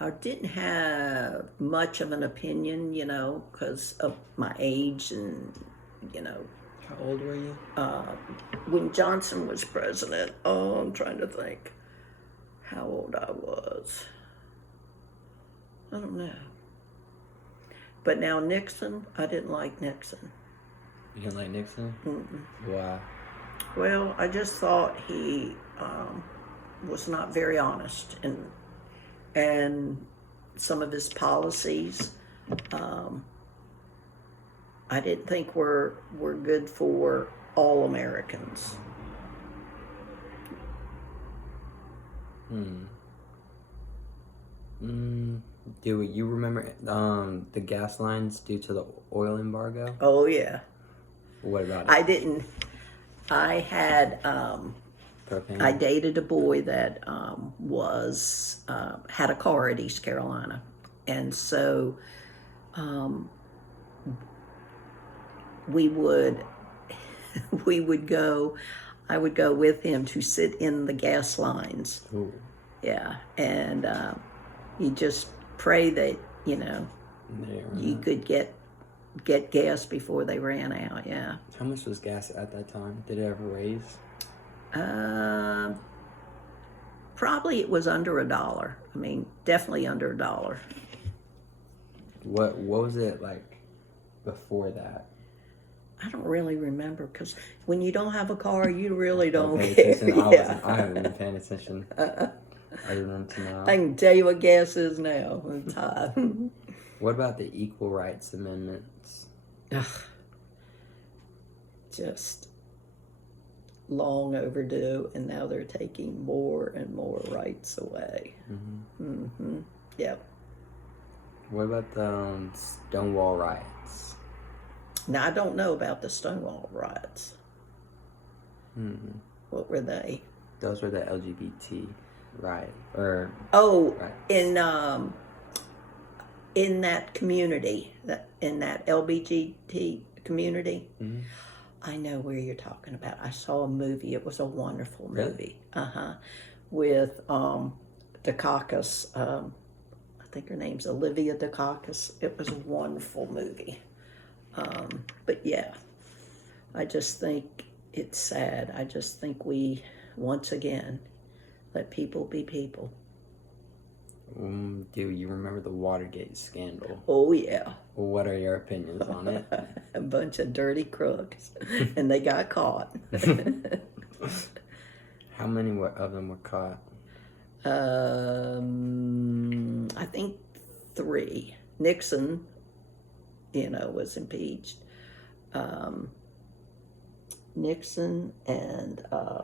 I didn't have much of an opinion, because of my age and, How old were you? when Johnson was president. Oh, I'm trying to think how old I was. I don't know. But now Nixon, I didn't like Nixon. You didn't like Nixon? Mm-mm. Why? Well, I just thought he was not very honest, and some of his policies, I didn't think were good for all Americans. Do you remember the gas lines due to the oil embargo? Oh yeah. What about it? I didn't. I had. Propane? I dated a boy that had a car at East Carolina, and so we would go. I would go with him to sit in the gas lines. Ooh. Yeah, and you just pray that you could get gas before they ran out. Yeah. How much was gas at that time? Did it ever raise? Probably it was under $1. I mean, definitely under $1. What was it like before that? I don't really remember, because when you don't have a car, you really don't pay care. attention. Yeah. I haven't been paying attention. I remember to now. I can tell you what gas is now. It's high. What about the Equal Rights Amendments? Ugh. Just long overdue, and now they're taking more and more rights away. Yep. What about the Stonewall riots? Now, I don't know about the Stonewall riots. What were they? Those were the LGBT riot riots. In that community, in that LGBT community. I know where you're talking about. I saw a movie. It was a wonderful movie. Really? With Dukakis. I think her name's Olivia Dukakis. It was a wonderful movie. But yeah, I just think it's sad. I just think we, once again, let people be people. Do you remember the Watergate scandal? Oh yeah. Well, what are your opinions on it? A bunch of dirty crooks, and they got caught. How many of them were caught? I think 3. Nixon, was impeached. Nixon and I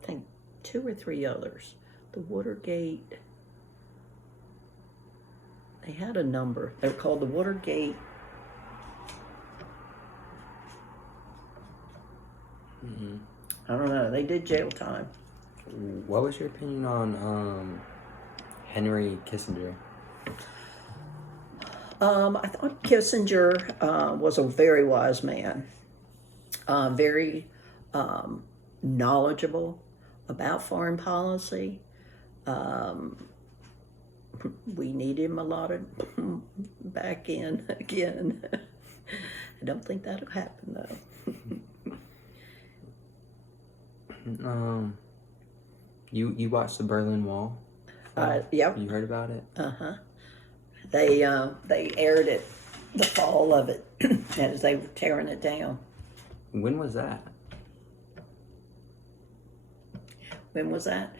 think 2 or 3 others. The Watergate. They had a number. They're called the Watergate. I don't know. They did jail time. What was your opinion on Henry Kissinger? I thought Kissinger was a very wise man. Very knowledgeable about foreign policy. We need him a lot of back in again. I don't think that'll happen though. You watched the Berlin Wall? Yep. You heard about it? They aired it, the fall of it, as they were tearing it down. When was that? When was that?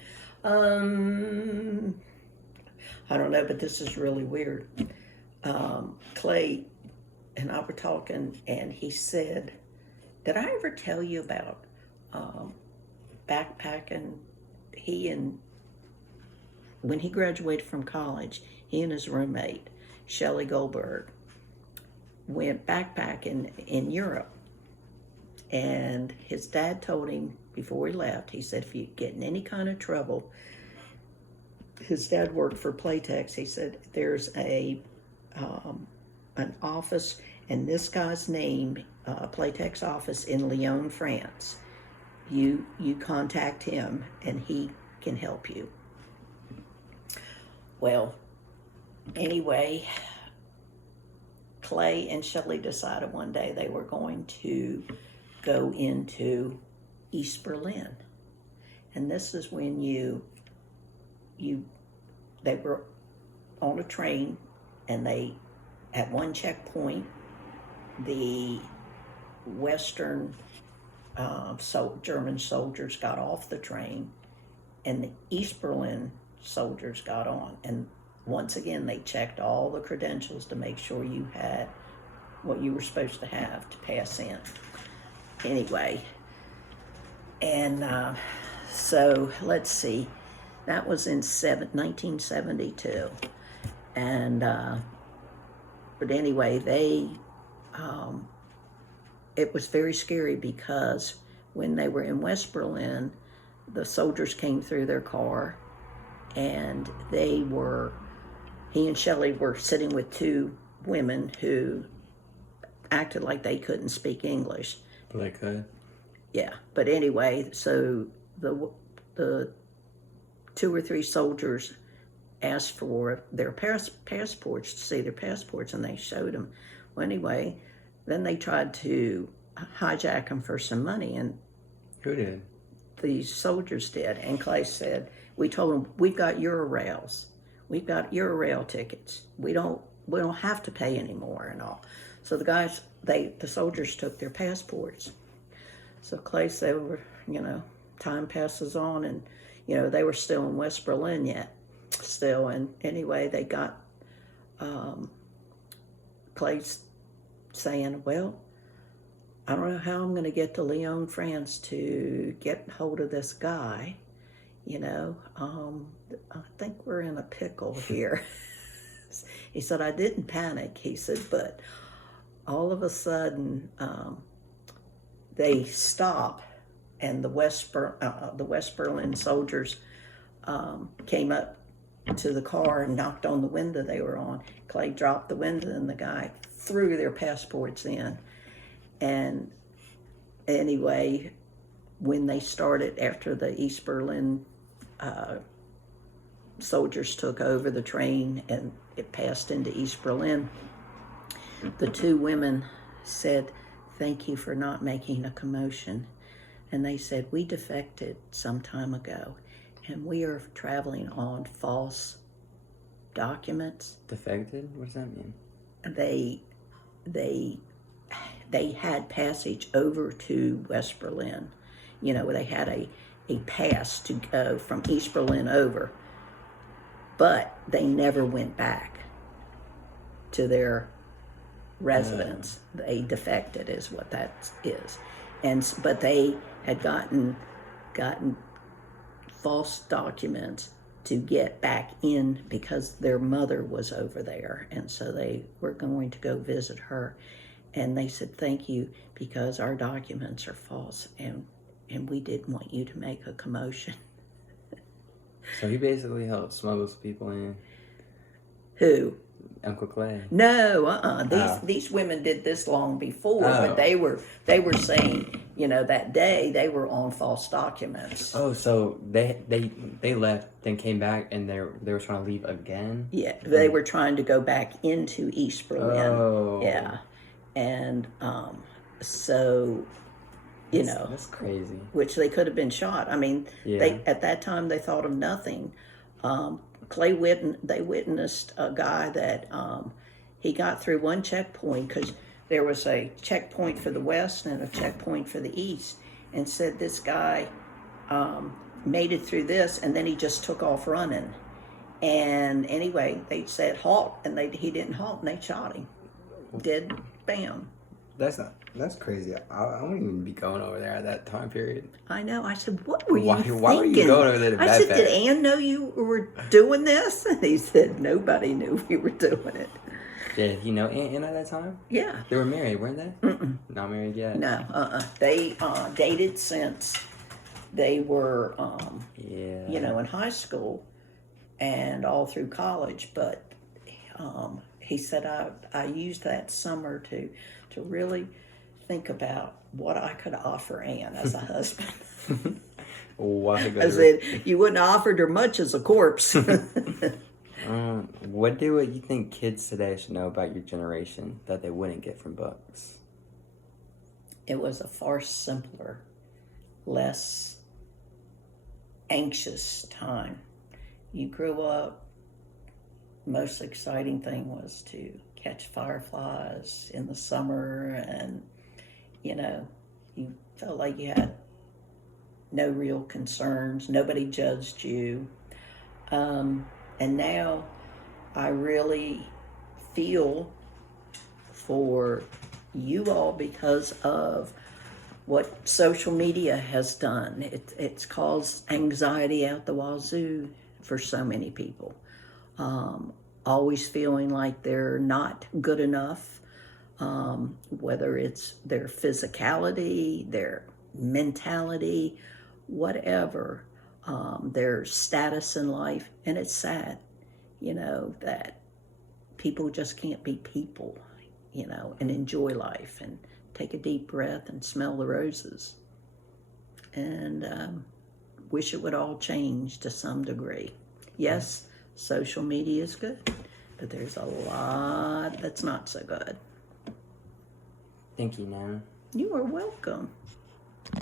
I don't know, but this is really weird. Clay and I were talking, and he said Did I ever tell you about backpacking? When he graduated from college, he and his roommate, Shelley Goldberg, went backpacking in Europe. And his dad told him before he left, he said, if you get in any kind of trouble, his dad worked for Playtex. He said, there's an office, and this guy's name, Playtex office in Lyon, France. You contact him, and he can help you. Well, anyway, Clay and Shelley decided one day they were going to go into East Berlin. And this is when they were on a train, and they, at one checkpoint, the Western German soldiers got off the train, and the East Berlin soldiers got on. And once again, they checked all the credentials to make sure you had what you were supposed to have to pass in. Anyway, and so let's see, that was in 1972. And but anyway, it was very scary, because when they were in West Berlin, the soldiers came through their car, and he and Shelley were sitting with two women who acted like they couldn't speak English. They could. Yeah, but anyway, so the 2 or 3 soldiers asked for their passports, to see their passports, and they showed them. Well, anyway, then they tried to hijack them for some money, and Who did? these soldiers did. And Clay said, we told them, we've got Eurails. We've got Eurail tickets. We don't have to pay anymore and all. So the soldiers took their passports. So Clay said, time passes on, and, they were still in West Berlin yet. Still, and anyway, they got Clay's saying, well, I don't know how I'm going to get to Lyon, France to get hold of this guy. I think we're in a pickle here. He said, I didn't panic. He said, but all of a sudden, they stop, and the West Berlin soldiers came up to the car and knocked on the window they were on. Clay dropped the window, and the guy threw their passports in. And anyway, when they started, after the East Berlin soldiers took over the train and it passed into East Berlin, the 2 women said, thank you for not making a commotion. And they said, we defected some time ago, and we are traveling on false documents. Defected? What does that mean? They had passage over to West Berlin. They had a pass to go from East Berlin over, but they never went back to their residence. They defected, is what that is. But they had gotten false documents to get back in, because their mother was over there, and so they were going to go visit her. And they said, thank you, because our documents are false, and we didn't want you to make a commotion. So he basically helped smuggle people in. Who? Uncle Clay. No, these women did this long before, but they were saying, that day they were on false documents. Oh, so they left, then came back, and they were trying to leave again? Yeah, they were trying to go back into East Berlin. Oh. Yeah. And so, that's crazy. Which they could have been shot. I mean, Yeah. At that time they thought of nothing. They witnessed a guy that he got through one checkpoint, because there was a checkpoint for the West and a checkpoint for the East, and said this guy made it through this, and then he just took off running. And anyway, they said halt, and he didn't halt, and they shot him. Dead, bam. That's crazy. I wouldn't even be going over there at that time period. I know. I said, what were you Why thinking? were you going over there to I said, backpack? did Ann know you were doing this? And he said, nobody knew we were doing it. Did he know Ann at that time? Yeah. They were married, weren't they? Mm-mm. Not married yet. No, They dated since they were, Yeah. you know, in high school and all through college. But he said, I used that summer to really think about what I could offer Ann as a husband. Why go I said, you wouldn't have offered her much as a corpse. what you think kids today should know about your generation that they wouldn't get from books? It was a far simpler, less anxious time. You grew up, most exciting thing was to catch fireflies in the summer, and you know, you felt like you had no real concerns, nobody judged you. And now I really feel for you all because of what social media has done. It's caused anxiety out the wazoo for so many people. Always feeling like they're not good enough, whether it's their physicality, their mentality, whatever, their status in life. And it's sad, you know, that people just can't be people, you know, and enjoy life and take a deep breath and smell the roses. And wish it would all change to some degree. Yes, social media is good, but there's a lot that's not so good. Thank you, Nana. You are welcome.